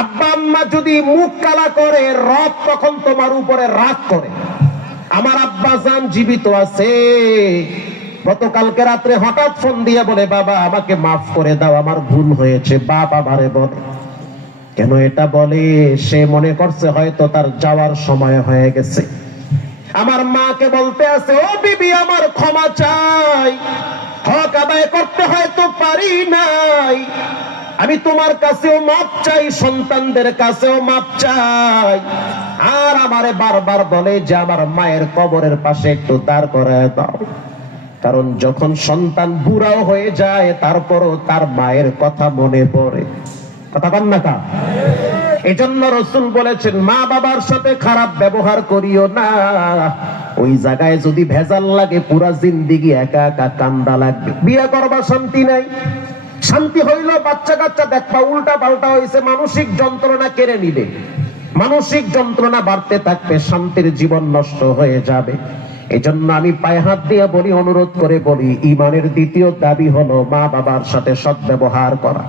আব্বা আম্মা যদি মুখ কালা করে, রব তখন তোমার উপরে রাগ করে। আমার আব্বা জান জীবিত আছে, গতকালকে রাত্রে হঠাৎ ফোন দিয়ে বলে, বাবা আমাকে মাফ করে দাও, আমার ভুল হয়েছে। বাবা আমারে বলে কেন এটা বলে? সে মনে করছে হয়তো তার যাওয়ার সময় হয়ে গেছে। আমার মাকে বলতে আছে, ও বিবি আমার ক্ষমা চাই, হক আদায় করতে হয়তো পারি নাই, আমি তোমার কাছেও মাপ চাই, সন্তানদের কাছেও মাপ চাই। আর আমারে বারবার বলে যে আমার মায়ের কবরের পাশে একটু দাঁড় করায় দাও, কারণ যখন সন্তান বুড়াও হয়ে যায় তারপরও তার মায়ের কথা মনে পড়ে। কথা বল না কা? এজন্য রাসূল বলেছেন, মা বাবার সাথে খারাপ ব্যবহার করিও না। ওই জায়গায় যদি ভেজাল লাগে পুরা জিন্দেগি একা একা কান্দা লাগবে। বিয়ে করবা শান্তি নাই, শান্তি হইল বাচ্চা কাচ্চা দেখবা উল্টা পাল্টা হয়েছে, মানসিক যন্ত্রণা কেড়ে নিবে, মানসিক যন্ত্রণা বাড়তে থাকবে, শান্তির জীবন নষ্ট হয়ে যাবে। এজন্য আমি পায়ে হাত দিয়ে বলি, অনুরোধ করে বলি, ঈমানের দ্বিতীয় দাবি হলো মা বাবার সাথে সদ্ব্যবহার করা।